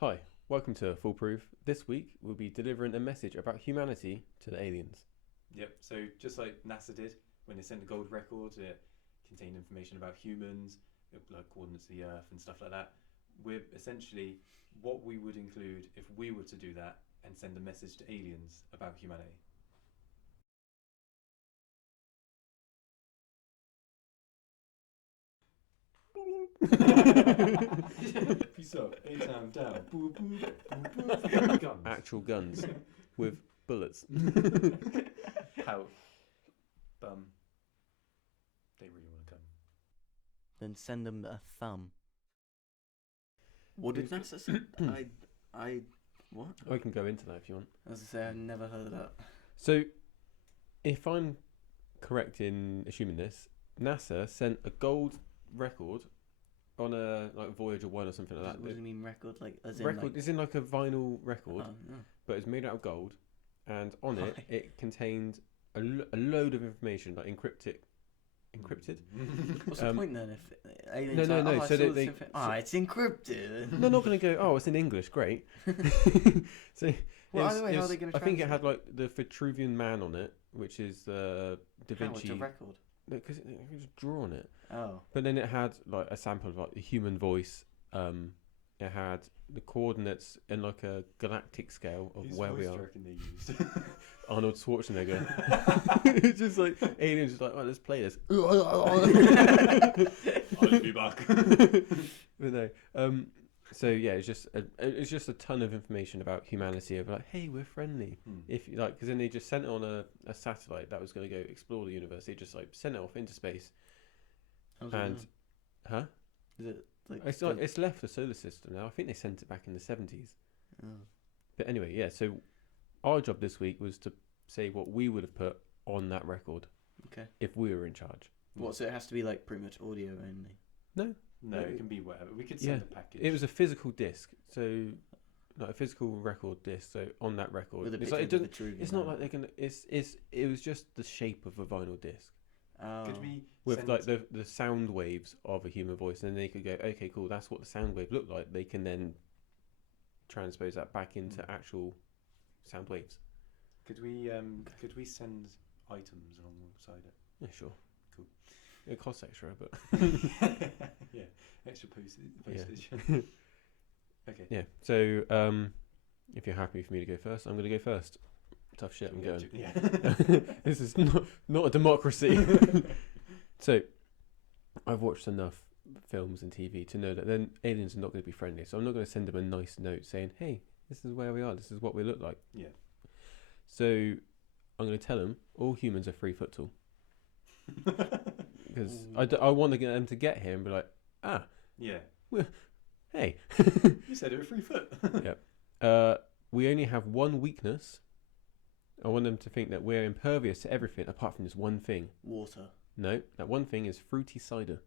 Hi, welcome to Foolproof. This week we'll be delivering a message about humanity to the aliens. Yep. So just like NASA did when they sent the gold record, it contained information about humans, like coordinates of the Earth and stuff like that. We're essentially what we would include if we were to do that and send a message to aliens about humanity. Peace out. A-town down. Boop, boop, boop, boop. Guns. Actual guns with bullets. How? They really want to come. Then send them a thumb. What did NASA say? What? I can go into that if you want. As I say, I've never heard of that. So, if I'm correct in assuming this, NASA sent a gold record on a Voyager 1 or something like that. What do you mean record? Like, as Record in, like... is in like a vinyl record, Oh, no. but it's made out of gold, and on Right. it contained a load of information, like encrypted. What's the point then if aliens No, are, no. I So saw they- this it's encrypted. They're not going to go, oh, it's in English, great. So Well, either way, how are they gonna I think it had translate? like the Vitruvian Man on it, which is Da How, it's Vinci. a record? Because it was drawn it. Oh. But then it had like a sample of like the human voice. It had the coordinates in like a galactic scale of Whose where we voice do are. you reckon they used? Arnold Schwarzenegger. It's just like aliens, just like, right, let's play this. I'll be back. But no. So yeah, it's just a ton of information about humanity. Of like, hey, we're friendly. If you like, because then they just sent it on a satellite that was going to go explore the universe. They just like sent it off into space. How's it And going? huh? Is it like... It's left the solar system now. I think they sent it back in the 70s. Oh. But anyway, yeah. So our job this week was to say what we would have put on that record Okay. if we were in charge. What, so it has to be like pretty much audio only? No, No, it can be whatever. We could send a package. it was a physical disc. So like a physical record disc. So on that record, With a it's picture like, of the Vitruvian it's not Man. like they're gonna. It was just the shape of a vinyl disc Oh. Could we with send... like the sound waves of a human voice, and then they could go, okay, cool, that's what the sound wave looked like. They can then transpose that back into actual sound waves. Could we send items alongside it? Yeah, sure. Cool. It costs extra, but Yeah, extra postage. Yeah. Okay. yeah. So if you're happy for me to go first, I'm going to go first. Tough shit, I'm going. Yeah. This is not a democracy. So I've watched enough films and TV to know that then aliens are not going to be friendly. So I'm not going to send them a nice note saying, "Hey, this is where we are. This is what we look like." Yeah. So I'm going to tell them all humans are 3 foot tall because I want to get them to get here and be like, Yeah. hey, You said it was 3 foot. we only have one weakness. I want them to think that we're impervious to everything apart from this one thing. Water. No, that one thing is fruity cider.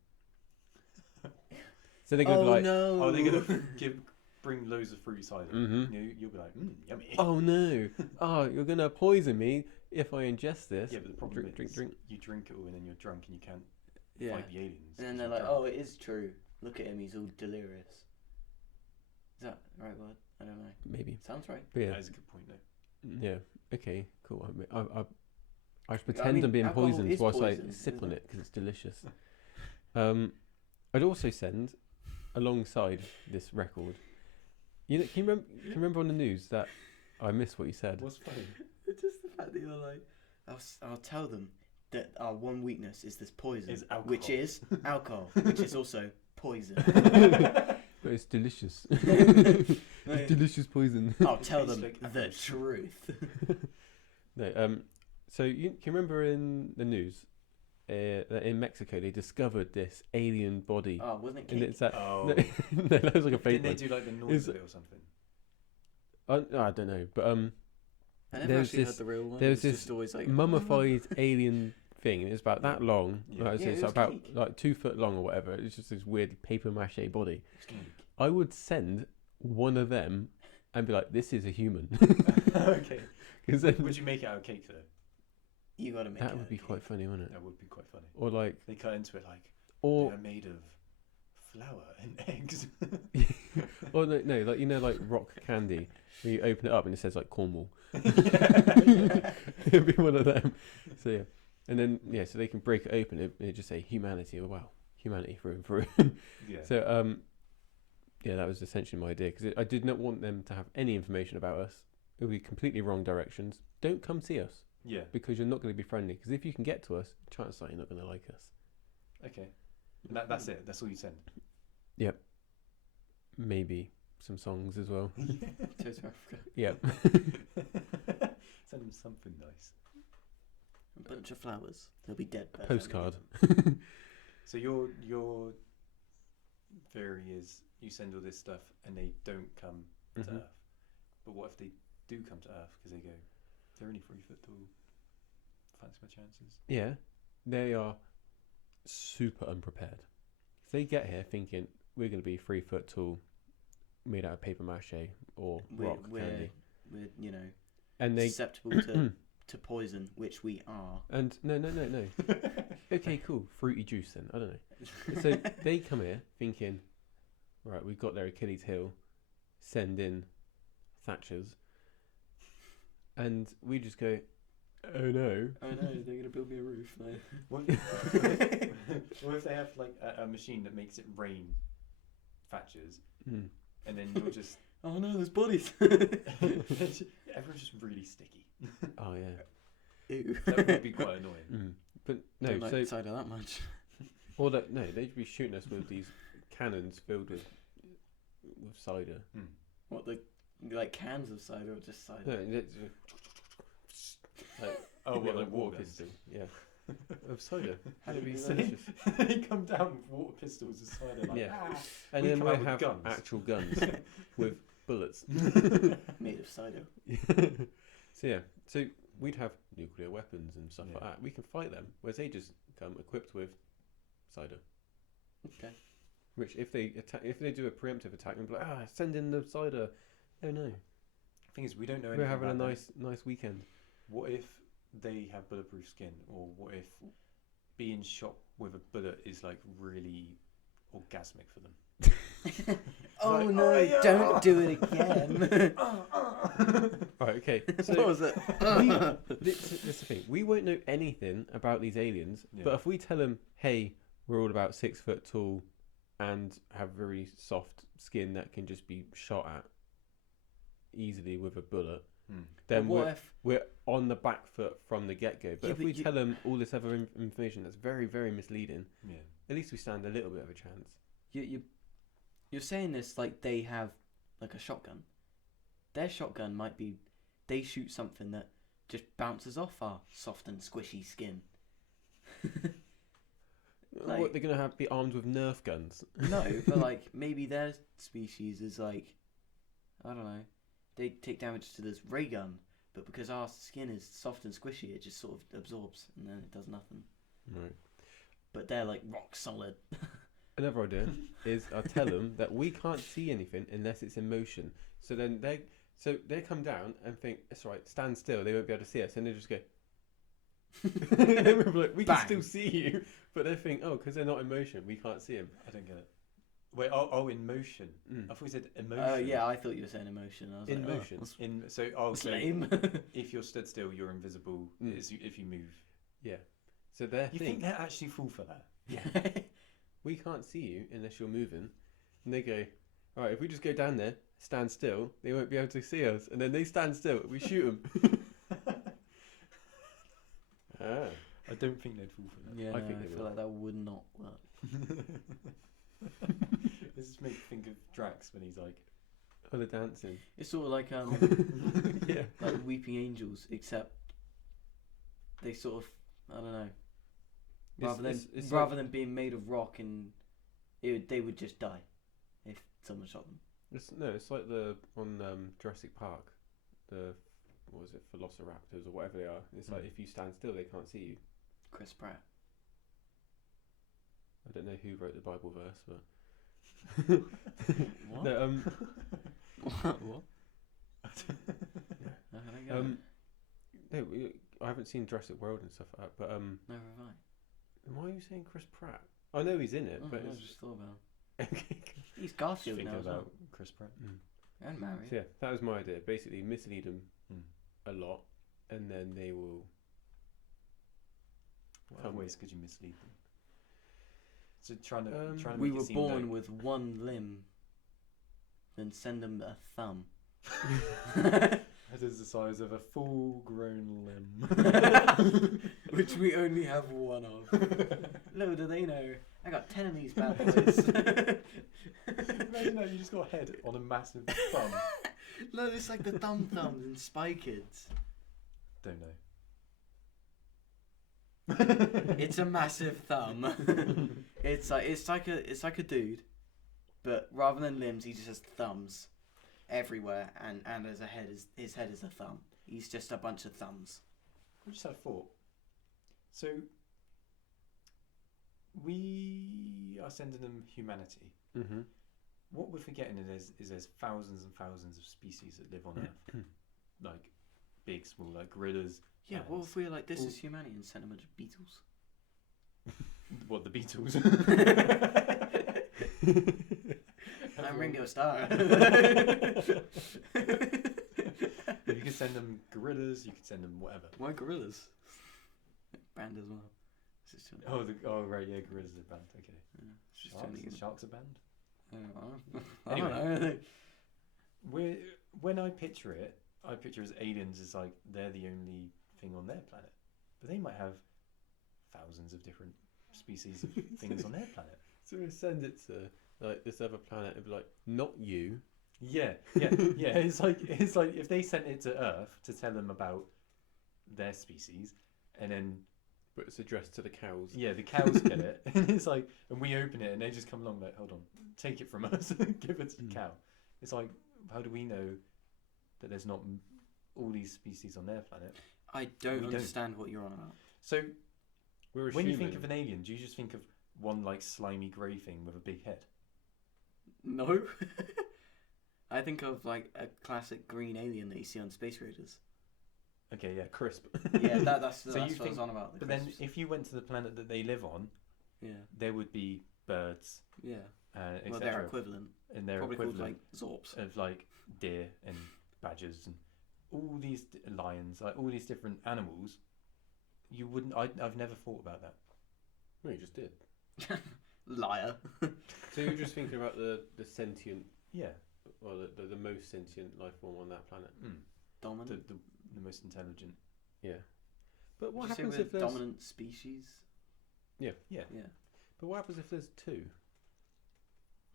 So they're going to be like, no! Oh, they're gonna bring loads of fruit cider. Mhm. You'll be like, yummy. oh no, you're going to poison me if I ingest this. Yeah, but the problem drink, is drink. you drink it all and then you're drunk and you can't Yeah. fight the aliens. And then 'cause they're you're like, drunk. oh, it is true. Look at him, he's all delirious. Is that the right word? I don't know. Maybe. Sounds right. But yeah, That is a good point, though. yeah. Okay, cool. I should pretend I'm being alcohol poisoned is whilst poison, I sip isn't on it? it because it's delicious. I'd also send alongside this record. Can you remember on the news that I missed what you said? What's funny? It's just the fact that you're like, I'll tell them that our one weakness is this poison, Is alcohol. which is alcohol, which is also poison. But it's delicious. It's delicious poison. I'll tell Tastes them like the apples. truth. No. So can you remember in the news that in Mexico they discovered this alien body? Oh, wasn't it And cake? it's that. Oh. No, no, that was like a fake Didn't they one. do like the noise Is- of it or something? I don't know, but I never there's actually this- heard the real one. there's It's this just always like mummified alien thing, and it's about that long. Yeah. Like I Yeah, say, it it's was about cake. like 2 foot long or whatever. It's just this weird paper mache body. Cake. I would send one of them and be like, "This is a human," Okay. because then Would you make it out of cake though? You got to make that would be quite funny, wouldn't it? That would be quite funny. Or like, They cut into it like or they're made of flour and eggs. Or no, like like rock candy. Where you open it up and it says like Cornwall. Yeah. It'd be one of them. So yeah, and then so they can break it open. It just say humanity. Oh wow, humanity through and through. Yeah. So that was essentially my idea because I did not want them to have any information about us. It would be completely wrong directions. Don't come see us Yeah. because you're not going to be friendly. Because if you can get to us, chances are you're not going to like us. Okay. That's it. That's all you send. Yep. Maybe some songs as well. South Africa. Yep. Send them something nice. A bunch of flowers. They'll be dead. by the time Postcard. we get them. So your theory is you send all this stuff and they don't come to Mhm. Earth. But what if they do come to Earth because they go, they're only 3 foot tall. Fancy my chances. Yeah, they are super unprepared. If they get here thinking we're going to be 3 foot tall, made out of paper mache or rock candy, we're and they susceptible to poison, which we are. and no. Okay, cool, fruity juice then. I don't know. So they come here thinking, right, we've got their Achilles heel, send in Thatchers, and we just go, oh no. Oh no, they're gonna build me a roof. No. What if they have like a machine that makes it rain Thatchers, Mm. and then you're just Oh no, there's bodies. everyone's just really sticky. Oh yeah. Ew. That would be quite annoying. Mm. But no, Don't like so cider that much. or that no, they'd be shooting us with these cannons filled with cider. What, like cans of cider or just cider? No, it's, like, Oh, well, a like water guns. pistol, yeah, of cider. It'd be See? delicious. They come down with water pistols and cider. Like, Yeah. "Ah." And We then come we'll out with have guns. actual guns with bullets. Made of cider. So yeah, so we'd have nuclear weapons and stuff like Yeah. that. We can fight them, whereas they just come equipped with cider. Okay. Which if they attack, if they do a preemptive attack, and be like, send in the cider. Oh no, Thing is, we don't know we're anything having a about nice weekend. What if they have bulletproof skin, or what if being shot with a bullet is like really orgasmic for them? Oh Like, no! "Oh, yeah." Don't do it again. Right, okay. What So was it? this is the thing. We won't know anything about these aliens, Yeah. but if we tell them, hey, we're all about 6 foot tall and have very soft skin that can just be shot at easily with a bullet, then But what if we're on the back foot from the get-go. But Yeah, if but we you- tell them all this other information that's very, very misleading, Yeah. at least we stand a little bit of a chance. you're saying this like they have like a shotgun? Their shotgun might be they shoot something that just bounces off our soft and squishy skin. Like- What, they're going to be armed with Nerf guns? No, but like maybe their species is like, I don't know, they take damage to this ray gun, but because our skin is soft and squishy, it just sort of absorbs and then it does nothing. Right. But they're like rock solid. Another idea is I'll tell them that we can't see anything unless it's in motion. So then they come down and think, it's all right, stand still, they won't be able to see us, and they just go and then we're like, we Bang. can still see you, but they think, oh, because they're not in motion, we can't see them. I don't get it. Wait, in motion. Mm. I thought you said emotion. Oh yeah, I thought you were saying emotion. I was In like, motion. that's So lame. if you're stood still, you're invisible. Mm. If you move, Yeah. So they you think they actually fall for that? yeah, we can't see you unless you're moving, and they go, all right, if we just go down there, stand still, they won't be able to see us, and then they stand still, we shoot them. I don't think they'd fall for that. Yeah, I no, think I they feel will. like that would not work. This just makes me think of Drax when he's like, Oh, they're dancing. It's sort of like Yeah. like Weeping Angels, except they sort of, I don't know. It's Rather than being made of rock, and they would just die if someone shot them. It's like the on Jurassic Park, the what was it, Velociraptors or whatever they are. It's like if you stand still, they can't see you. Chris Pratt. I don't know who wrote the Bible verse, but What? no, What? I don't get it. no, I haven't seen Jurassic World and stuff like that. But Never have I. why are you saying Chris Pratt? I know he's in it, Oh, but I it's just thought about. He's Just Garfield thinking now as well. about Chris Pratt. And married. So yeah, that was my idea. Basically, mislead them Hmm. a lot, and then they will. What other ways could you mislead them? So trying to We make were it seem born like with one limb. Then send them a thumb. that is the size of a full-grown limb. Which we only have one of. Little do they know, I got 10 of these bad boys. Imagine that you just got a head on a massive thumb. No, it's like the thumbs in Spy Kids. Don't know. It's a massive thumb. it's like a dude, but rather than limbs, he just has thumbs everywhere, and as a head his head is a thumb. He's just a bunch of thumbs. I just had a thought. So we are sending them humanity. Mm-hmm. What we're forgetting is there's thousands and thousands of species that live on Earth, like big, small, like gorillas. Yeah, what if we were like, this All- is humanity, and sent a bunch of beetles? What, the Beatles? I'm Ringo Starr. You could send them gorillas. You could send them whatever. Why gorillas? Band as well. It's just Oh right, yeah, gorillas are banned. Okay. yeah, it's just Sharks, turning- sharks are banned. I don't know. When I picture it, I picture as aliens as like they're the only thing on their planet, but they might have thousands of different species of things on their planet. So we send it to like this other planet and be like, not you. Yeah. It's like if they sent it to Earth to tell them about their species, and then But it's addressed to the cows. yeah, the cows get it, and it's like, and we open it, and they just come along like, hold on, take it from us, give it to the cow. It's like, how do we know that there's not all these species on their planet? I We don't don't. understand what you're on about. So We're when you think assuming- of an alien, do you just think of one like slimy grey thing with a big head? No. I think of like a classic green alien that you see on Space Raiders. Okay, yeah. crisp. Yeah, that's So what I you was think- on about. The But then crisps. if you went to the planet that they live on, Yeah. there would be birds, Yeah. etc. Well, their equivalent. and their Probably equivalent called like Zorps. of like deer and badgers and all these lions, like all these different animals. You wouldn't. I've never thought about that. No, you just did. Liar. So you're just thinking about the sentient, Yeah. or the most sentient life form on that planet. Dominant. The most intelligent. Yeah. But what Did you say happens we're if there's dominant species? Yeah. Yeah. But what happens if there's two?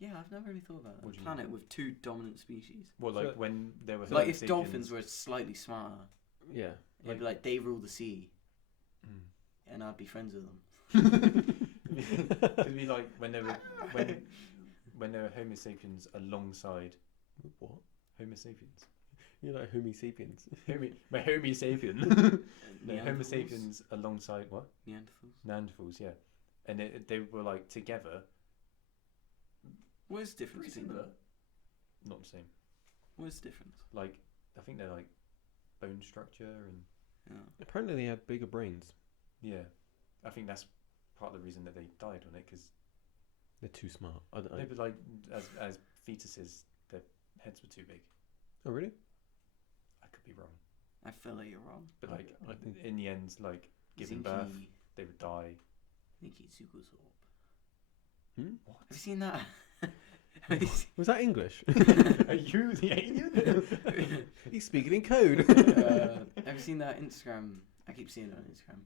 Yeah, I've never really thought about that. What A do you planet with two dominant species. Well, like So- when there were Like if sapiens- dolphins were slightly smarter, Yeah. it'd be like they rule the sea, Mm. and I'd be friends with them. It'd be like when there were Homo sapiens alongside What? Homo sapiens. You're like Homo sapiens. My Homo sapien. No, Homo Neanderthals? sapiens alongside what? Neanderthals. Neanderthals, yeah. And they were like together. What is the difference between them? Not the same. What is the difference? Like, I think they're like bone structure and Yeah. Apparently they had bigger brains. yeah. I think that's part of the reason that they died on it, because They're too smart. I don't know. they were like as fetuses, their heads were too big. Oh really? I could be wrong, I feel like you're wrong. but I- like I think- in the end, like giving birth, they would die. Zinky Zuguzorp. Hmm? What? Have you seen that? Have you seen- Was that English? Are you the alien? He's speaking in code. have you seen that Instagram? I keep seeing it on Instagram.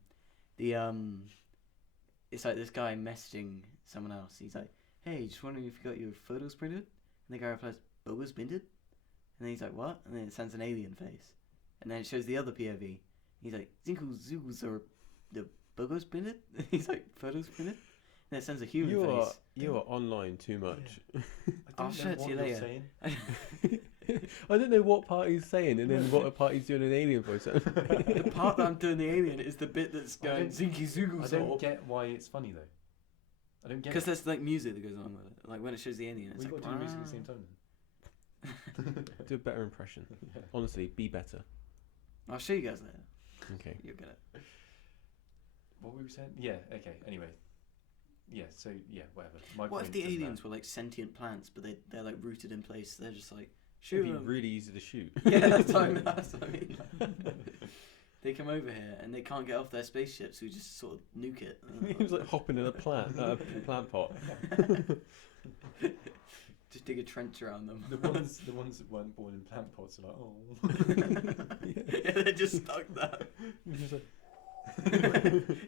It's like this guy messaging someone else. He's like, "Hey, just wondering if you got your photos printed." And the guy replies, "Bogus printed?" And then he's like, "What?" And then it sends an alien face. And then it shows the other POV. He's like, "Zinku Zugus are the Bogus printed?" He's like, "Photos printed?" And then it sends a human face. You are online too much. I'll show it to you you're later. saying. I don't know what part he's saying and then what part he's doing an alien voice. The part that I'm doing the alien is the bit that's I going don't- Zinky I don't Zuguzorp. get why it's funny though. I don't get Because it. there's like music that goes along with it. Like when it shows the alien, it's We've like, got to do music at the same "Wow." time. Do a better impression. Yeah. Honestly, be better. I'll show you guys later. Okay. You'll get it. What were we saying? Yeah. Okay. Anyway, yeah. So yeah, whatever. What if the doesn't aliens matter. were like sentient plants, but they're like rooted in place? They're just like It'd shoot be 'em. really easy to shoot. Yeah, that's what I mean. That's what I mean. They come over here and they can't get off their spaceship, so we just sort of nuke it. He was like hopping in a plant pot. Just dig a trench around them. The ones that weren't born in plant pots are like, oh. Yeah, they're just stuck there. Just like,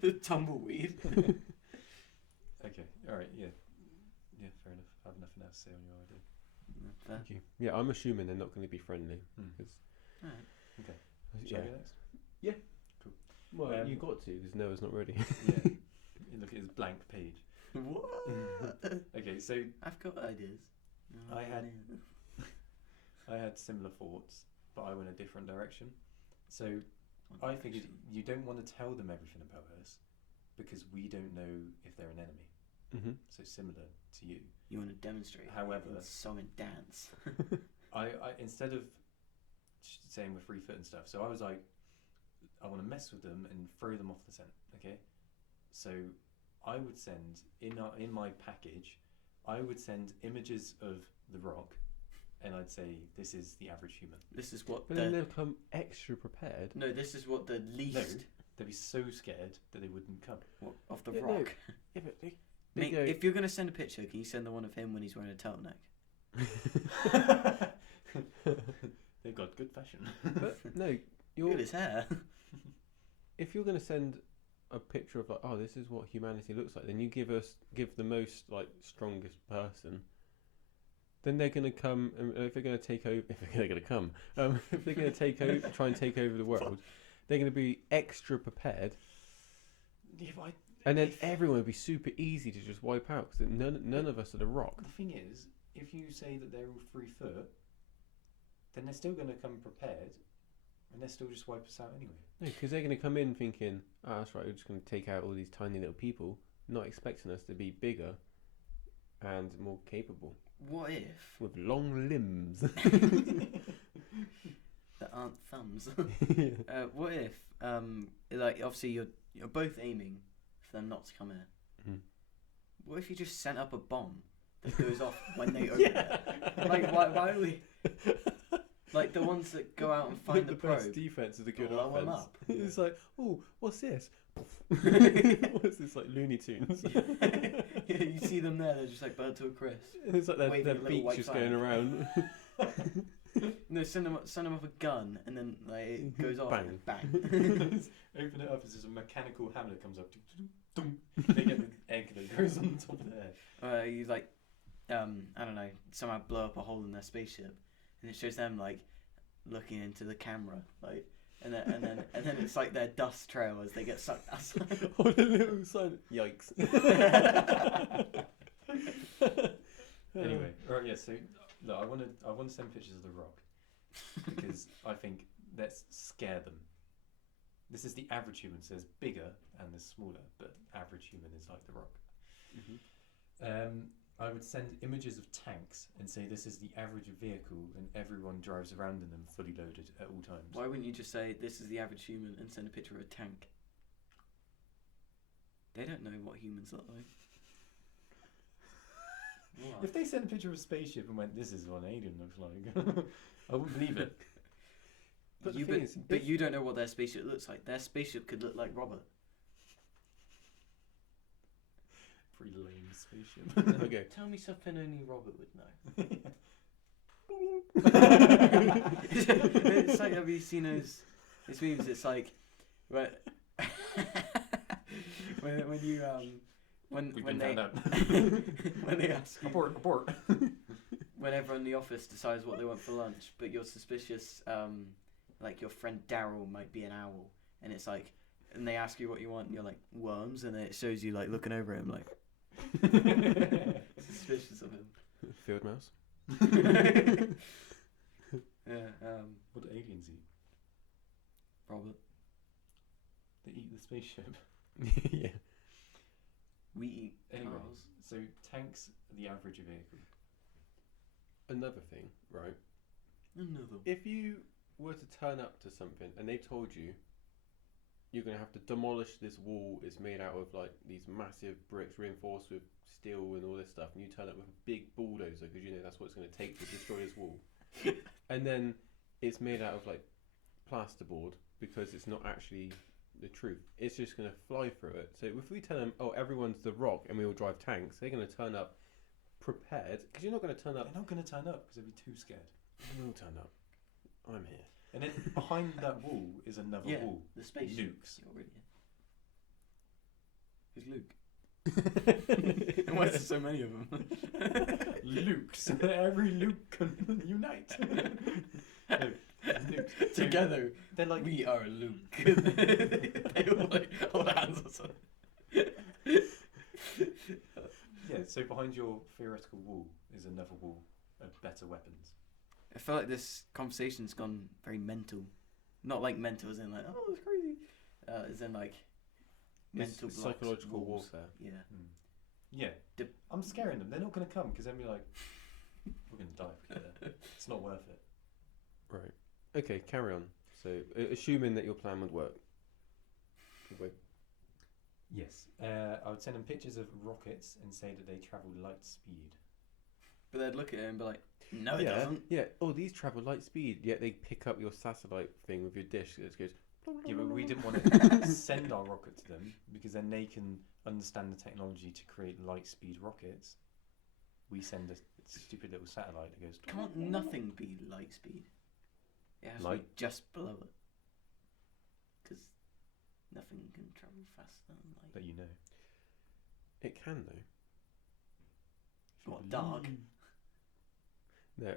The tumbleweed. Okay, all right, yeah, fair enough. I have nothing else to say on your idea. Fair. thank you. Yeah, I'm assuming they're not going to be friendly. Alright. Shall I Yeah. go next? Well, Um, you got to because Noah's not ready. Yeah. You look at his blank page. What? Okay, so I've got ideas. I had similar thoughts, but I went a different direction. So I figured you don't want to tell them everything about us because we don't know if they're an enemy. Mm-hmm. So similar to you. You want to demonstrate. However- in song and dance. I instead of saying we're 3 foot and stuff, so I was like, I want to mess with them and throw them off the scent. Okay, so I would send in my package, I would send images of the Rock, and I'd say this is the average human. This is what But then they'll come extra prepared. No, this is what the least They'd be so scared that they wouldn't come. of the Yeah, no. Rock. Yeah, but they Mate, go. if you're gonna send a picture, can you send the one of him when he's wearing a turtleneck? They've got good fashion. But no, Look you're at his hair. if you're going to send a picture of like, oh, this is what humanity looks like, then you give the most like strongest person. Then they're going to come, and if they're going to take over, if they're going to come, if they're going to take over, try and take over the world, they're going to be extra prepared, Yeah, but and then everyone will be super easy to just wipe out because none of us are the Rock. the thing is, if you say that they're all 3 foot, then they're still going to come prepared, and they'll still just wipe us out anyway. No, because they're going to come in thinking, oh, that's right, we're just going to take out all these tiny little people, not expecting us to be bigger and more capable What if with long limbs. that aren't thumbs? Yeah. What if like obviously you're both aiming for them not to come here. Mhm. What if you just sent up a bomb that goes off when they open it? Like why are we like the ones that go out and find the best probe? defense is a good Blow 'em offense. up. It's like, oh, what's this? What's this, like Looney Tunes? Yeah, you see them there, they're just like burnt to a crisp. It's like Waving their a little beaks white just flag. going around. No, send them up a gun and then like it goes off Bang. and bang. Open it up, it's just a mechanical hammer that comes up. They get the egg that goes on top of their head. You like I don't know, somehow blow up a hole in their spaceship and it shows them like looking into the camera, like and then it's like their dust trail as they get sucked outside. On a little sign. Yikes. Anyway, alright, yeah. So look, I want to send pictures of the Rock because I think let's scare them. This is the average human, so there's bigger and there's smaller, but average human is like the Rock. Mm-hmm. I would send images of tanks and say this is the average vehicle, and everyone drives around in them fully loaded at all times. Why wouldn't you just say this is the average human and send a picture of a tank? They don't know what humans look like. What? If they sent a picture of a spaceship and went, "This is what an alien looks like," I wouldn't believe it. But the you, thing but, is, but if- you don't know what their spaceship looks like. Their spaceship could look like Robert. Pretty lame spaceship. Okay. Tell me something only Robert would know. It's like, have you seen those memes? It's like when when you We've when been they found out. when they ask you, Abort. when everyone in the office decides what they want for lunch, but you're suspicious, like your friend Daryl might be an owl, and it's like, and they ask you what you want, and you're like worms, and then it shows you like looking over him like suspicious of him. Field mouse. Yeah, What do aliens eat? Robert. They eat the spaceship. Yeah. We eat Anyway, cars. so tanks are the average vehicle. Another thing, right? Another. If you were to turn up to something and they told you you're going to have to demolish this wall. It's made out of like these massive bricks reinforced with steel and all this stuff, and you turn up with a big bulldozer because you know that's what it's going to take to destroy this wall. And then it's made out of like plasterboard because it's not actually the truth. It's just going to fly through it. So if we tell them, oh, everyone's The Rock and we all drive tanks, they're going to turn up prepared because you're not going to turn up. They're not going to turn up because they'll be too scared. They will turn up. I'm here. And then behind that wall is another wall. The space Nukes. Who's Luke? And why is there so many of them? Lukes. Every Luke can unite. No, nukes. Together, They're like we are Luke. They all like hold hands or something. Yeah, so behind your theoretical wall is another wall of better weapons. I feel like this conversation's gone very mental. Not like mental as in like, oh, it's crazy. As in like mental It's blocks, psychological walls. warfare. Yeah. Yeah, I'm scaring them. They're not going to come because they'll be like, we're going to die if we get there. It's not worth it. Right. Okay, carry on. So, assuming that your plan would work. Wait. Yes. I would send them pictures of rockets and say that they travel light speed. But they'd look at it and be like, no, it yeah, doesn't. Yeah. Oh, these travel light speed. Yet they pick up your satellite thing with your dish. It goes. Yeah, but we didn't want to send our rocket to them because then they can understand the technology to create light speed rockets. We send a stupid little satellite that goes. Can't nothing be light speed? It has to Light? be just below it. Because nothing can travel faster than light. That you know. It can though. What, dark? No.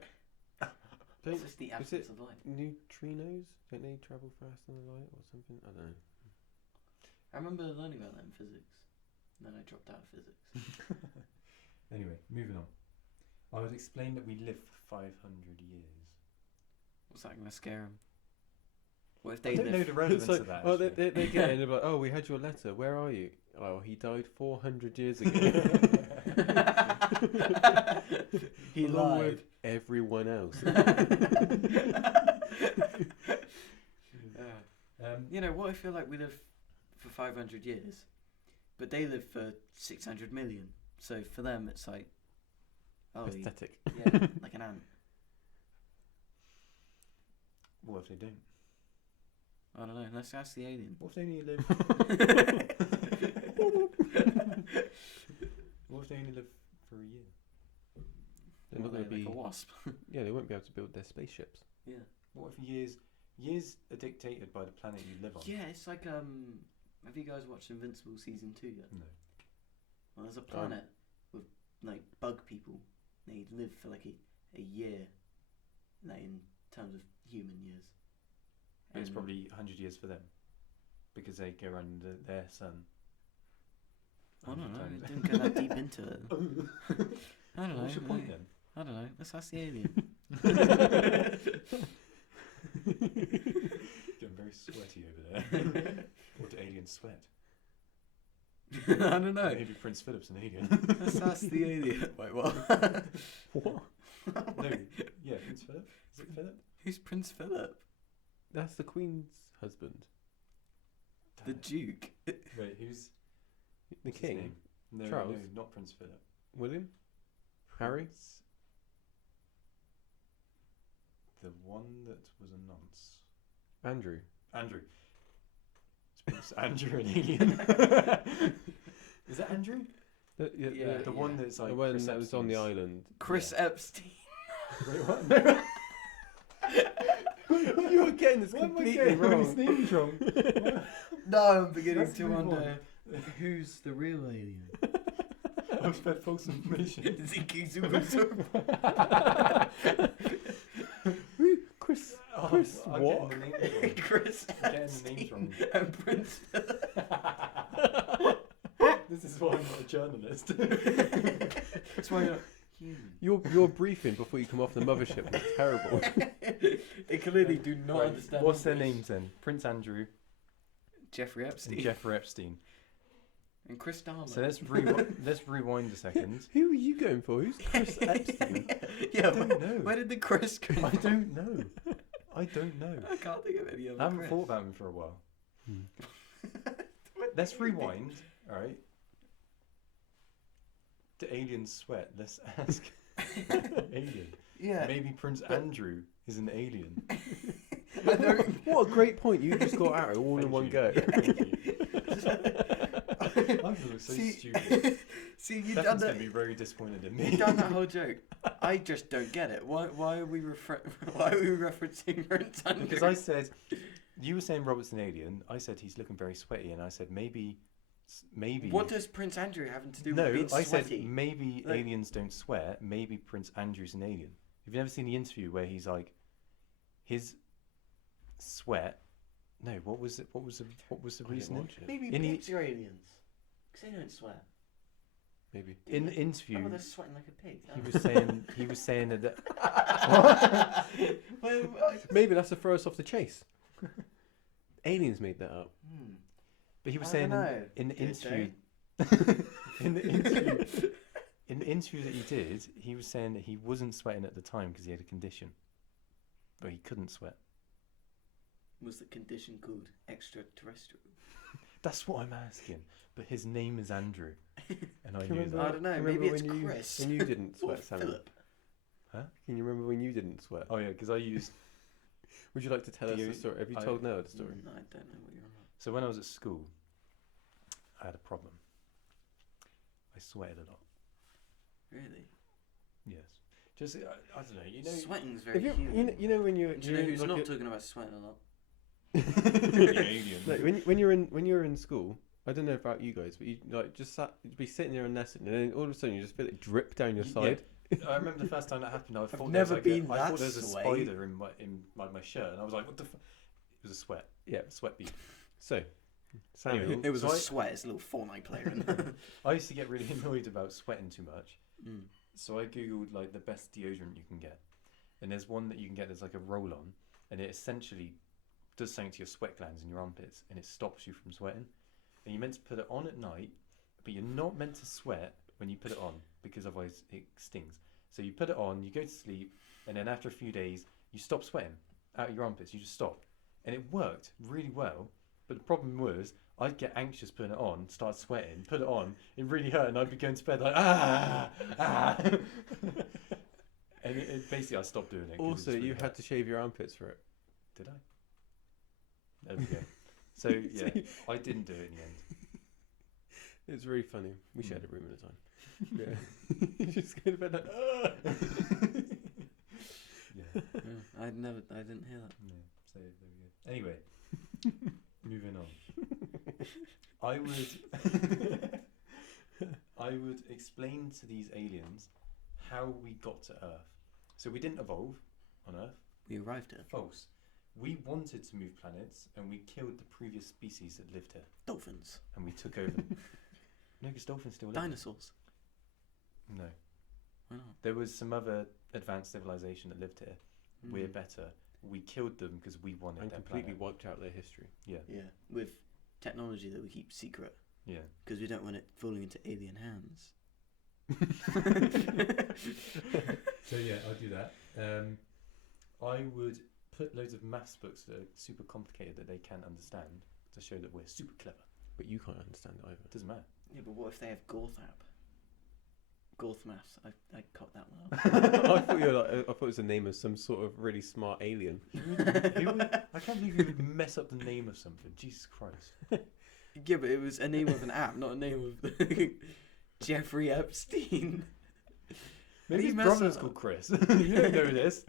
It's just the absence of light. Neutrinos? Don't they travel faster than light or something? I don't know. I remember learning about that in physics. And then I dropped out of physics. Anyway, moving on. I would explain that we live for 500 years. What's that going to scare them? What if I they don't know live... the relevance It's like, of that. oh, actually. they get it and they're like, oh, we had your letter. Where are you? Oh, he died 400 years ago. He Along lied. with everyone else. You know, what if you're like we live for 500 years, but they live for 600 million? So for them, it's like, oh, Pathetic. yeah, like an ant. What if they don't? I don't know. Let's ask the alien. What if they only live? What if they only live for a year? They're not going to be. like a wasp. Yeah, they won't be able to build their spaceships. Yeah. What if years are dictated by the planet you live on? Yeah, it's like have you guys watched Invincible season 2 yet? No. Well, there's a planet with like bug people. They live for like a year, like in terms of human years. But it's probably 100 years for them because they go around their sun. I don't know. 100 I times. didn't go that deep into it. I don't know. What's your point then? I don't know. Let's ask the alien. Getting very sweaty over there. What do aliens sweat? I don't know. Maybe Prince Philip's an alien. Let's ask the alien. Wait, what? What? No, yeah, Prince Philip. Is it Philip? Who's Prince Philip? That's the Queen's husband. The Duke. Wait, who's The what's his King. name? No, Charles? no, not Prince Philip. William? Harry? The one that was a nonce. Andrew? Andrew. Is Prince Andrew an alien? Is that Andrew? Yeah. The one that's like the one Chris that was on the Epstein's- island. Chris Epstein. Wait, what? No. You were getting this Why am I completely getting all wrong. these names wrong? No, I'm beginning Let's to move wonder who's the real alien. I've fed false information. Ziki Zubu. Chris. Oh, Chris I'm what? getting the names wrong. Chris I'm getting the names Epstein wrong. and Prince. This is why I'm not a journalist. That's why you're not human. Your briefing before you come off the mothership was terrible. They clearly do not Right, understand. what's their English. names then? Prince Andrew Jeffrey and Epstein Jeffrey Epstein. and Chris Darman. So let's rewind a second. Who are you going for? Who's Chris Epstein? Yeah, I don't know. where did the Chris come I from? don't know. I don't know. I can't think of any other I haven't Chris. thought about him for a while. Let's rewind. All right. Do aliens sweat? Let's ask alien. Yeah. Maybe Prince Andrew is an alien. I know. What a great point you just got out all in Thank one you. go. Thank you. I feel so stupid. See, you've Stefan's done going that. to be very disappointed in You've me. done that whole joke. I just don't get it. Why are we referencing Prince Andrew? Because I said, you were saying Robert's an alien. I said he's looking very sweaty, and I said maybe. What does Prince Andrew have to do No, with being I sweaty? said maybe Like- aliens don't sweat. Maybe Prince Andrew's an alien. Have you ever seen the interview where he's like, his sweat? No, what was it? What was the I didn't reasoning? watch it. Maybe In the- pigs are aliens. Because they don't sweat. Maybe. In the interview, Oh, they're sweating like a pig. he was saying that. Maybe that's to throw us off the chase. Aliens made that up. But he was I saying dunno. in the Did interview, in the interview that he did, he was saying that he wasn't sweating at the time because he had a condition, but he couldn't sweat. Was the condition called extraterrestrial? That's what I'm asking. But his name is Andrew, and I Can knew you remember- that. I don't know. Can you Maybe remember it's when you- Chris. When you didn't Or sweat, Sammy. Philip. Can you remember when you didn't sweat? Oh yeah, because I used. Would you like to tell us Do the you- story? Have you I- told Noah the story? I don't know what you're on. So when I was at school, I had a problem. I sweated a lot. Really? Yes. Just I don't know. You know. Sweating's If very you, human. you know when you're. Do you know who's like not you're- talking about sweating a lot? The alien. No, when you're in school, I don't know about you guys, but you like just you'd be sitting there and nesting, and then all of a sudden you just feel it drip down your Yeah. side. I remember the first time that happened. I thought never there was been I that thought there was a sway. spider in my shirt, and I was like, "What the?" It was a sweat. Yeah. Sweat bead. So, Samuel, Anyway. It was So a I- sweat. It's a little Fortnite player in there. I used to get really annoyed about sweating too much, Mm. so I googled like the best deodorant you can get, and there's one that you can get that's like a roll-on, and it essentially does something to your sweat glands in your armpits, and it stops you from sweating. And you're meant to put it on at night, but you're not meant to sweat when you put it on because otherwise it stings. So you put it on, you go to sleep, and then after a few days you stop sweating out of your armpits. You just stop, and it worked really well. But the problem was I'd get anxious putting it on, start sweating, put it on, it really hurt, and I'd be going to bed like and it basically I stopped doing it. 'cause it also just really you hurt. had to shave your armpits for it. Did I? There we go. So yeah, I didn't do it in the end. It's really funny. We Mm. shared a room at a time. Yeah. You just go to bed like, Yeah. I didn't hear that. Yeah. So there we go. Anyway, moving on. I would explain to these aliens how we got to Earth. So we didn't evolve on Earth. We arrived at False. We wanted to move planets, and we killed the previous species that lived here, dolphins, and we took over them. No, because dolphins still live. dinosaurs. No. Why not? There was some other advanced civilization that lived here. We're Mm. better. We killed them because we wanted and their completely planet. wiped out their history. Yeah, Yeah, with technology that we keep secret yeah. because we don't want it falling into alien hands. So yeah, I'll do that. I would put loads of maths books that are super complicated that they can't understand to show that we're super clever. But you can't understand it either. It doesn't matter. Yeah, but what if they have Gorthap? Gorth maths. I cut that one I thought you were like, I thought it was the name of some sort of really smart alien. I can't believe you would mess up the name of something. Jesus Christ. Yeah, but it was a name of an app, not a name of Jeffrey Epstein. Maybe you his mess brother's up- called Chris. You don't know this.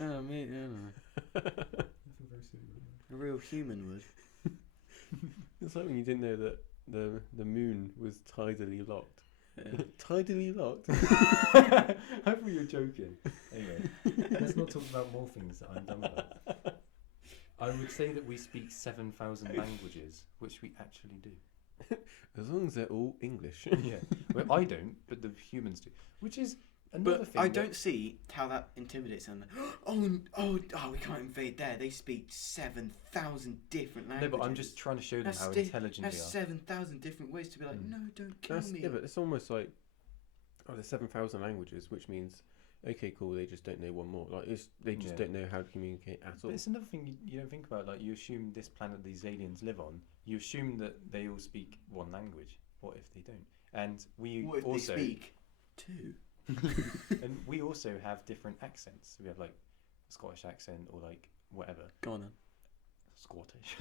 Oh, me, I don't know. A real human would. It's like when you didn't know that the moon was tidally locked. Yeah. Tidally locked? I thought you were joking. Anyway, let's not talk about more things that I'm done with. I would say that we speak 7,000 languages, which we actually do. As long as they're all English. Yeah. Well, I don't, but the humans do. Which is another But thing. I that- don't see how that intimidates them. We can't invade there. They speak 7,000 different No, languages. but I'm just trying to show them That's how di- intelligent That's they are. 7,000 different ways to be like, Mm. no, don't kill me. Yeah, but it's almost like, there's 7,000 languages, which means okay, cool, they just don't know one more. Like they just don't know how to communicate at all. But it's another thing you don't think about. Like you assume this planet these aliens live on, you assume that they all speak one language. What if they don't? And we What if also they speak two? and we also have different accents. We have like a Scottish accent or like whatever. Go on then. Scottish.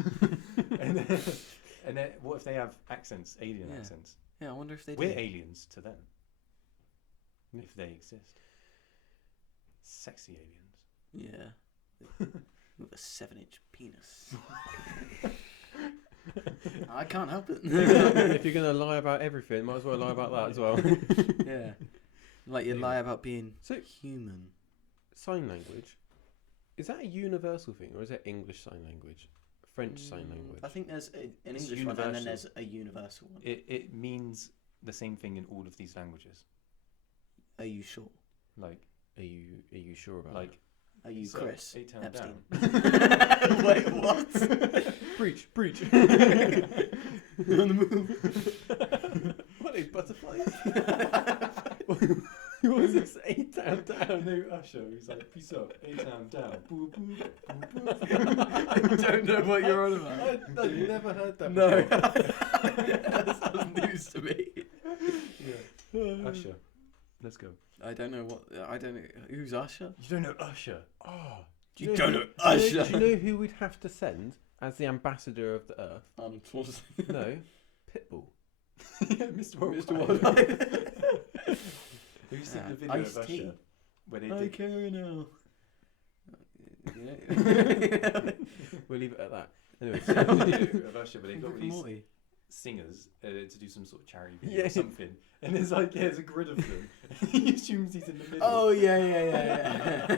and then what if they have accents, alien Yeah. accents? Yeah, I wonder if they do. We're aliens to them. If they exist. Sexy aliens. Yeah. With a 7-inch penis. I can't help it. If you're gonna lie about everything, might as well lie about that as well. Yeah. Like you lie about being human. Sign language, is that a universal thing, or is it English sign language, French sign language? I think there's an It's English one and then universal. there's a universal one. It means the same thing in all of these languages. Are you sure? Like Are you sure about like Are you so, Chris 8 town Epstein? down. Wait, what? that? Breach. On the move. What are these butterflies? What was this? 8 town down. No Usher. He's like, peace out. 8 town down. Boop, boop, boop, boop. I don't know what you're on about. I've never heard that No. before. That sounds news to me. Yeah. Usher. Let's go. I don't know. Who's Usher? You don't know Usher? Oh, You don't know Do Usher. you know who we'd have to send as the ambassador of the Earth? Arnold Schwarzenegger. No, Pitbull. Mr. Worldwide. Worldwide. Have you seen the Yeah. video of Ice-T. Usher? Where they I did... care now. We'll leave it at that. Anyway, video of Usher, but they got Rick and these Morty. singers to do some sort of charity video Yeah. or something. And there's like, there's a grid of them. He assumes he's in the middle. Oh yeah.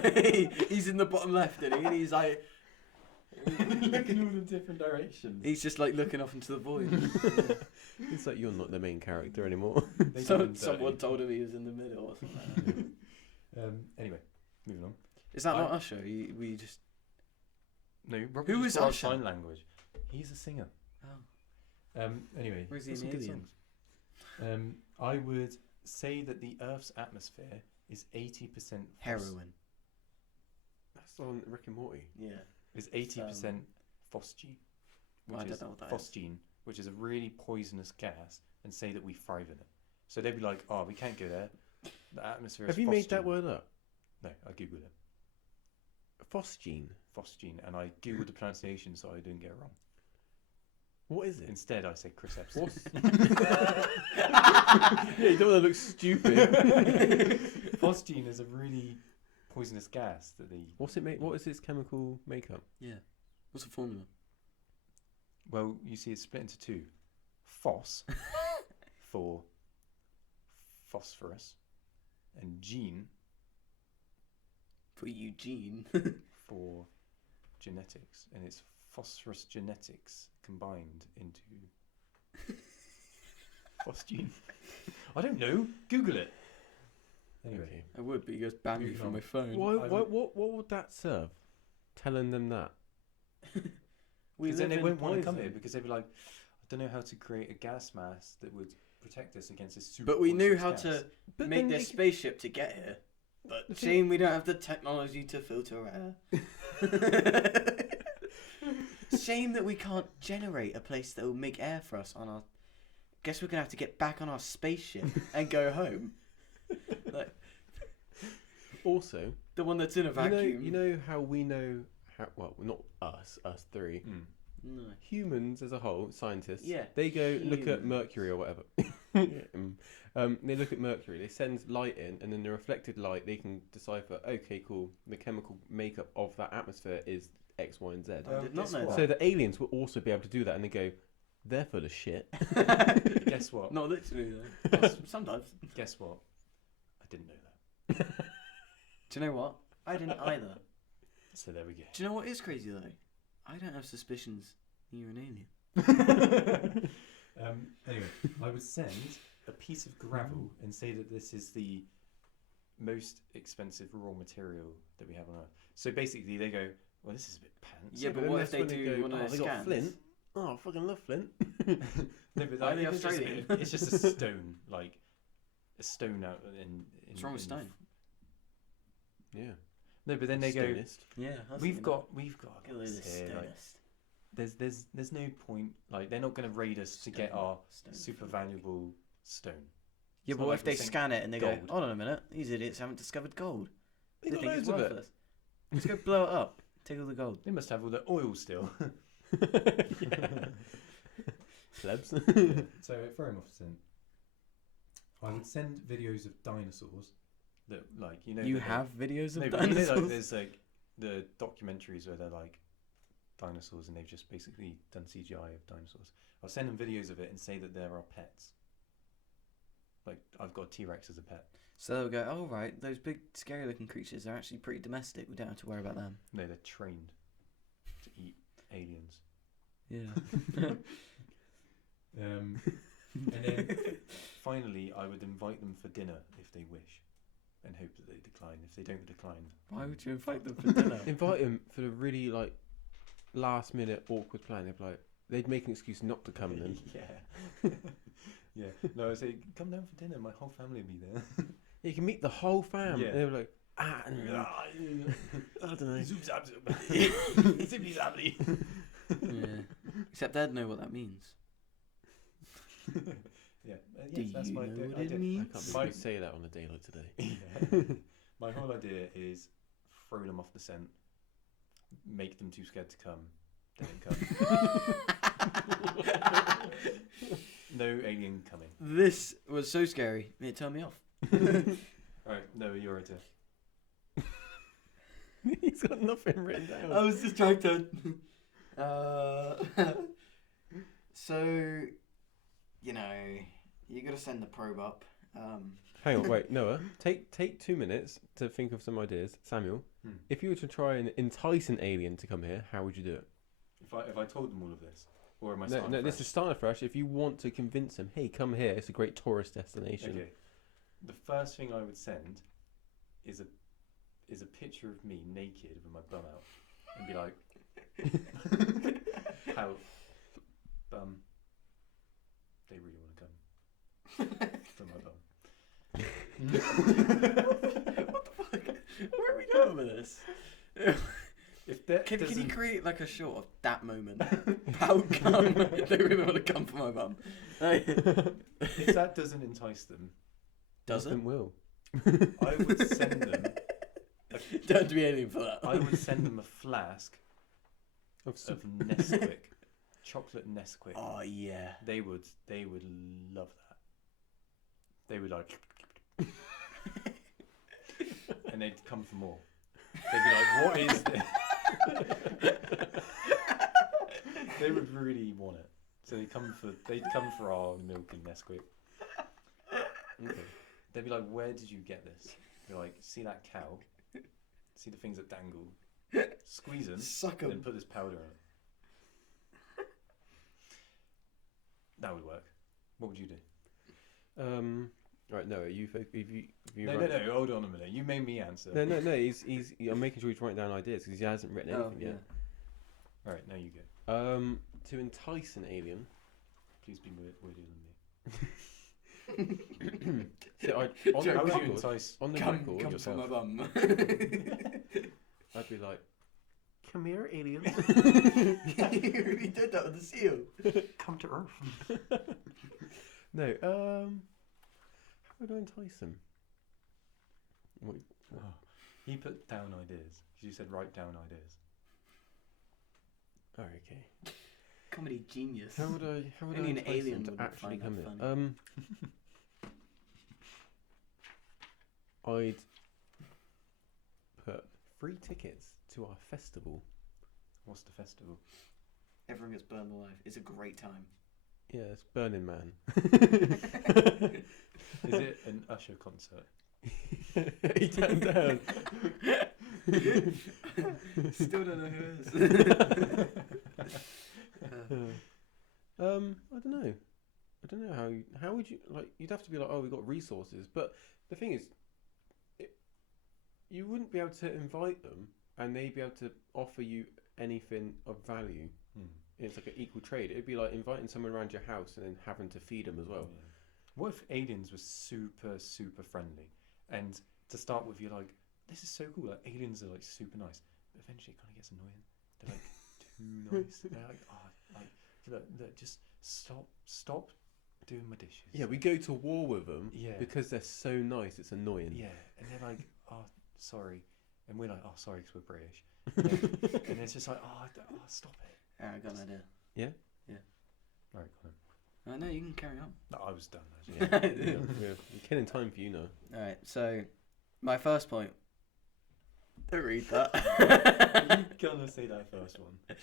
He's in the bottom left, isn't he? And he's like, Looking all in different directions. he's just like looking off into the void. it's like you're not the main character anymore. They So, did him someone dirty. told him he was in the middle or something. Anyway, moving on. Is that not Usher? We just. No, Robert Who just is brought up Usher? sign language. He's a singer. Oh. Anyway, Or is he got some an good alien? songs. I would say that the Earth's atmosphere is 80% Heroin. That's on Rick and Morty. Yeah. Is 80% phosgene, I don't know what that is. phosgene, which is a really poisonous gas, and say that we thrive in it. So they'd be like, "Oh, we can't go there. The atmosphere is Have you made that phosgene." word up? No, I googled it. Phosgene. Phosgene, and I googled the pronunciation so I didn't get it wrong. What is it? Instead, I said Chris Epstein. Yeah, you don't want to look stupid. Phosgene is a really poisonous gas that they. What's it make? What is its chemical makeup? Yeah. What's the formula? Well, you see, it's split into two. Phos for phosphorus, and gene For Eugene. for genetics, and it's phosphorus genetics combined into phosgene. I don't know. Google it. Anyway, Okay. I would, but you guys banned me Moving from on. my phone. What would that serve? Telling them that. We because then live they in won't want to come poison. here because they'd be like, I don't know how to create a gas mask that would protect us against this super. But we knew poisonous how gas. to But make then this they- spaceship to get here. But The thing- shame we don't have the technology to filter air. Shame that we can't generate a place that will make air for us on our. Guess we're gonna have to get back on our spaceship and go home. Like Also, the one that's in a vacuum. you know how we know how? Well, not us three. Mm. No. Humans as a whole, scientists. Yeah, They go look at humans. Mercury or whatever. They look at Mercury. They send light in, and then the reflected light they can decipher. Okay, cool. The chemical makeup of that atmosphere is X, Y, and Z. I did not guess know what? So the aliens will also be able to do that, and they go, they're full of shit. Guess what? Not literally though. Yes, sometimes. Guess what? I didn't know that. Do you know what? I didn't either. So there we go. Do you know what is crazy though? I don't have suspicions you're an alien. Anyway, I would send a piece of gravel and say that this is the most expensive raw material that we have on Earth. So basically, they go, "Well, this is a bit pants." Yeah, but then what that's if they when do go, one of oh, those they got scans? flint. Oh, I fucking love flint. No, but Why are they it's just a Australian? it's just a stone, like a stone out in What's wrong with in- stone? Yeah. No, but then they go. Stonist. Yeah. We've got Look at this here, like, stonist. there's no point. Like they're not going to raid us to get our super valuable stone. Yeah, It's but not what like if they we're saying scan it and they gold. go, hold on a minute, these idiots haven't discovered gold. They They got think it's loads of it. worthless. Let's go blow it up. Take all the gold. They must have all the oil still. Plebs. So for him often, I would send videos of dinosaurs that, like, you know. You that they- have videos of No, but dinosaurs? you know, like, there's like the documentaries where they're like dinosaurs and they've just basically done CGI of dinosaurs. I'll send them videos of it and say that they're our pets. Like, I've got a T-Rex as a pet. So they'll go, oh right, those big scary looking creatures are actually pretty domestic. We don't have to worry about them. No, they're trained to eat aliens. Yeah. And then finally, I would invite them for dinner if they wish, and hope that they decline. If they don't decline, Why would you invite them for dinner? Invite them for the really like last minute awkward plan. They'd be like, they'd make an excuse not to come then. Yeah. Yeah. No, I say, come down for dinner. My whole family will be there. You can meet the whole fam. Yeah. They were like, I don't know. Zoop zap zoop. Zippy zappy. Yeah. Except they'd know what that means. Yeah. Do Yes, that's you my know what idea. it I means? can't believe My- you say that on a day like today. Yeah. My whole idea is throw them off the scent, make them too scared to come, they don't come. No alien coming. This was so scary, it turned me off. Alright, no, your idea. He's got nothing written down. I was distracted. So, you know, you got to send the probe up. Hang on, wait, Noah. Take 2 minutes to think of some ideas. Samuel, if you were to try and entice an alien to come here, how would you do it? If I told them all of this, or am I No, starting this fresh? is starting fresh. If you want to convince them, hey, come here. It's a great tourist destination. Okay. The first thing I would send is a picture of me naked with my bum out, and be like, how they really want to come from my bum. What the fuck? Where are we going with this? If that Can you doesn't- create like a shot of that moment? How come they really want to come for my bum? if that doesn't entice them, Doesn't? will. I would send them. Don't be alien for that. I would send them a flask Of of Nesquik, chocolate Nesquik. Oh yeah. They would love that. They would like, and they'd come for more. They'd be like, "What is this?" They would really want it, so they'd come for our milk and Nesquik. Okay. They'd be like, "Where did you get this?" Be like, "See that cow? See the things that dangle? Squeeze them, Suck and 'em. then put this powder in it." That would work. What would you do? Right, Noah, if you No, write- no, hold on a minute. You made me answer. No. He's. I'm making sure he's writing down ideas because he hasn't written anything yet. All right, now you go. To entice an alien. Please be weirder than me. So on How the would you record, entice? on the Come record, for yourself. my bum. I'd be like, "Come here, alien." You already did that with the seal. Come to Earth. No. How would I entice them? What, He put down ideas. You said write down ideas. oh, okay. Comedy genius. How would I Only an entice alien them to wouldn't actually find come that here? I'd put free tickets to our festival. What's the festival? Everyone gets burned alive. It's a great time. Yeah, it's Burning Man. Is it an Usher concert? He turned down. Still don't know who it is. I don't know. I don't know how would you like. You'd have to be like, oh, we got resources, but the thing is, you wouldn't be able to invite them, and they'd be able to offer you anything of value. It's like an equal trade. It'd be like inviting someone around your house and then having to feed them as well. Yeah. What if aliens were super, super friendly? And to start with, you're like, this is so cool. Like aliens are like super nice, but eventually it kind of gets annoying. They're like too nice. They're like, look, just stop doing my dishes. Yeah, we go to war with them Yeah. because they're so nice. It's annoying. Yeah, and they're like, oh, sorry, and we're like, oh, sorry, because we're British. Yeah. And it's just like, stop it. I got an idea. Yeah? Yeah. Right, Colin. No, you can carry on. No, I was done. Actually. Yeah. We're killing time for you now. All right, so my first point. Don't read that. You're gonna say that first one.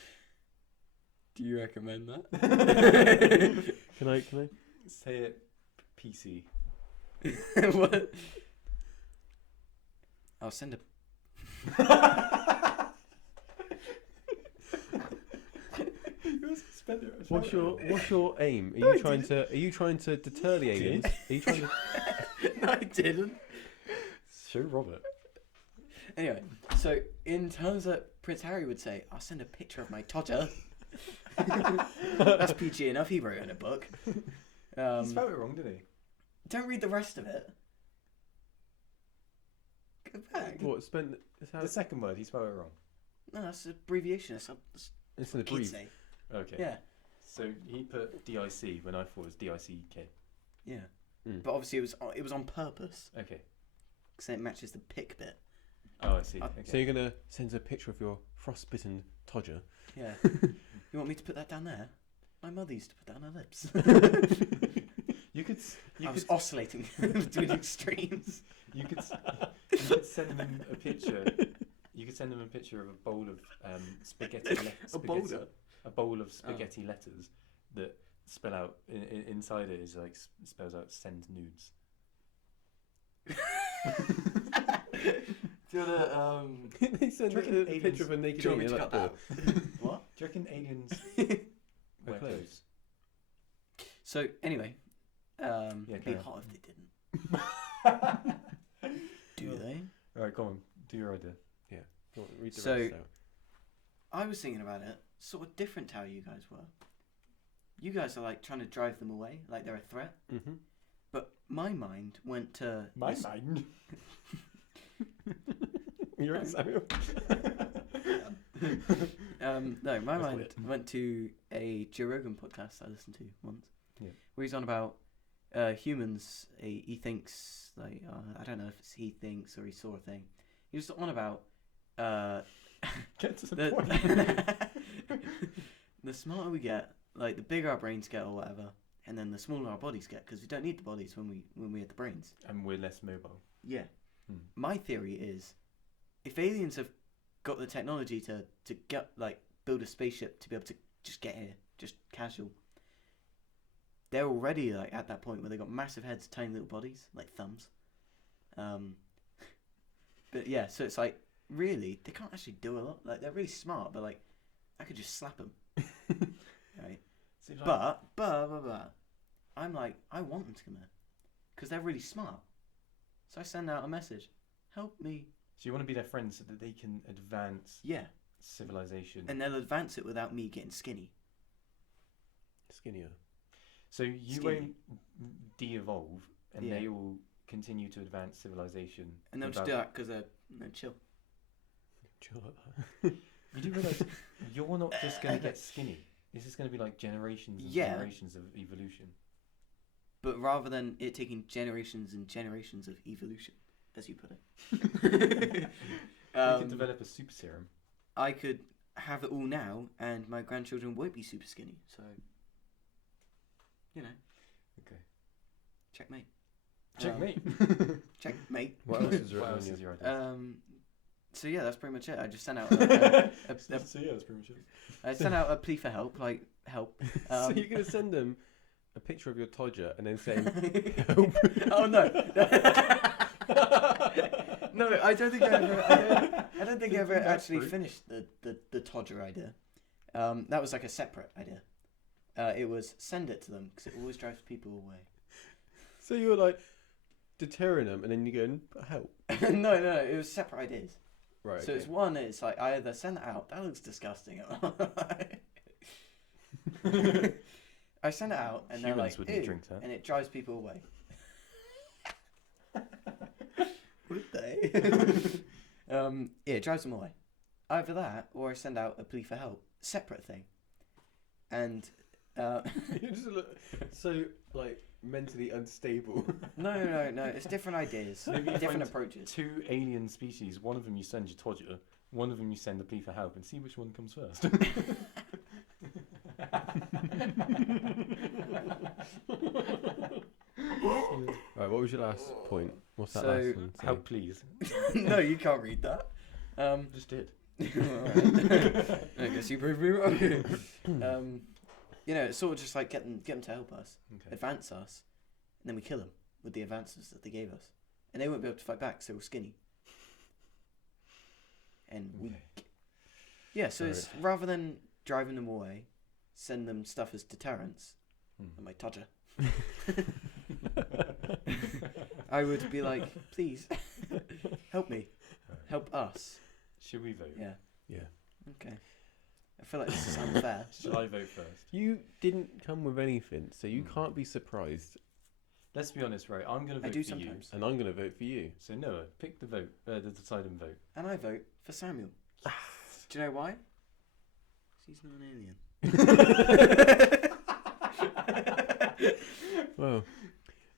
Do you recommend that? Can I? Say it PC. What? I'll send a. What's your aim? Are you trying to deter the aliens? Are you trying to? No, I didn't. Show Robert. Anyway, so in terms that Prince Harry would say, I'll send a picture of my Todger. That's PG enough. He wrote in a book. He spelled it wrong, didn't he? Don't read the rest of it. Go back. What spent? The second word, he spelled it wrong. No, that's an abbreviation. That's It's an what kids abbrev. say. Okay. Yeah. So he put DIC when I thought it was DICK. Yeah. Mm. But obviously it was on purpose. Okay. Because it matches the pick bit. Oh, I see. Uh, Okay. So you're gonna send us a picture of your frostbitten Todger? Yeah. You want me to put that down there? My mother used to put that on her lips. You could I was oscillating between extremes. you could send them a picture. You could send them a picture of a bowl of spaghetti. A bowl of spaghetti letters that spell out inside it is like spells out send nudes. Do you want to, They send Do you reckon a picture of a naked do you want me alien. to cut that? What? Do you reckon aliens wear clothes? clothes? So anyway, it'd be carry on. hot if they didn't. Do they? All right, go on. Do your idea. Go on, read the So- rest out. I was thinking about it, sort of different to how you guys were. You guys are like trying to drive them away, like they're a threat. Mm-hmm. But my mind went to this- mind. You're right, Samuel. No, my That's mind weird. went to a Joe Rogan podcast I listened to once. Yeah. Where he's on about humans. He thinks like I don't know if it's he thinks or he saw a thing. He was on about Get to the the, point. the smarter we get, like the bigger our brains get or whatever, and then the smaller our bodies get because we don't need the bodies when we have the brains. And we're less mobile. Yeah. Hmm. My theory is, if aliens have got the technology to get like build a spaceship to be able to just get here, just casual, they're already like at that point where they got massive heads, tiny little bodies like thumbs. But yeah, so it's like really they can't actually do a lot. Like they're really smart, but like I could just slap them. Right. Seems like But I'm like I want them to come here because they're really smart. So I send out a message, help me. so you want to be their friend so that they can advance Yeah. civilization. And they'll advance it without me getting skinny. Skinnier. So you Skinny. won't de-evolve, and Yeah. they will continue to advance civilization. And they'll just do that because they're chill. Chill like that. You do realise you're not just going to get skinny. This is going to be like generations and Yeah. generations of evolution. But rather than it taking generations and generations of evolution, as you put it, You can develop a super serum. I could have it all now, and my grandchildren won't be super skinny. So, you know, Okay. checkmate. Checkmate. Checkmate. What else is What on else you? is your idea? So yeah, that's pretty much it. I just sent out. So yeah, that's pretty much it. I sent out a plea for help, like help. So you're gonna send them a picture of your Todger and then saying, "Help." Oh no. No, I don't think I don't think I ever actually finished the Todger idea. That was like a separate idea. It was send it to them because it always drives people away. So you were like deterring them, and then you go, "Help." No, it was separate ideas. Right. So it's one. It's like I either send it out. That looks disgusting. I send it out, and they're Humans like, wouldn't "Ew," drink that. and it drives people away. Would they? Yeah, it drives them away. Either that, or I send out a plea for help. Separate thing. And You just look so like mentally unstable. no. It's different ideas, Maybe you different find approaches. 2 alien species. One of them you send your Todger, one of them you send a plea for help, and see which one comes first. Right, what was your last point? What's that So, last one? Help, please. No, you can't read that. Just did. Alright. I guess you proved me wrong. It's sort of just like get them to help us, Okay. advance us, and then we kill them with the advances that they gave us, and they won't be able to fight back, so we're skinny. And we, Okay. yeah. So it's rather than driving them away, send them stuff as deterrence. Hmm. My Todger. I would be like, please, help me, help us. Should we vote? Yeah. Yeah. Okay. I feel like this is unfair. Shall I vote first? You didn't come with anything, so you Mm. can't be surprised. Let's be honest, right? I'm going to vote I do for sometimes. And I'm going to vote for you. you. So Noah, pick the vote, the deciding vote. And I vote for Samuel. Do you know why? 'Cause he's not an alien. Well,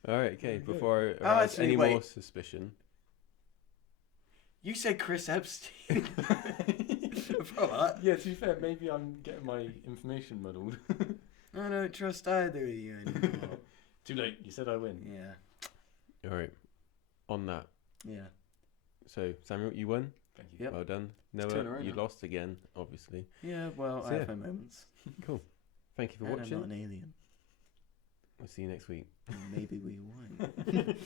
alright, okay. Before I Oh, arouse actually, any wait. more suspicion. You said Chris Epstein. For what? Yeah, to be fair, maybe I'm getting my information muddled. I don't trust either of you anymore. Too late. You said I win. Yeah. Alright, on that. Yeah. So, Samuel, you won. Thank you. Yep. Well done. It's 2 in a Noah, row you now. lost again, obviously. Yeah, well, So I have yeah. my moments. Cool. Thank you for And I'm watching. not an alien. We'll see you next week. Maybe we won't.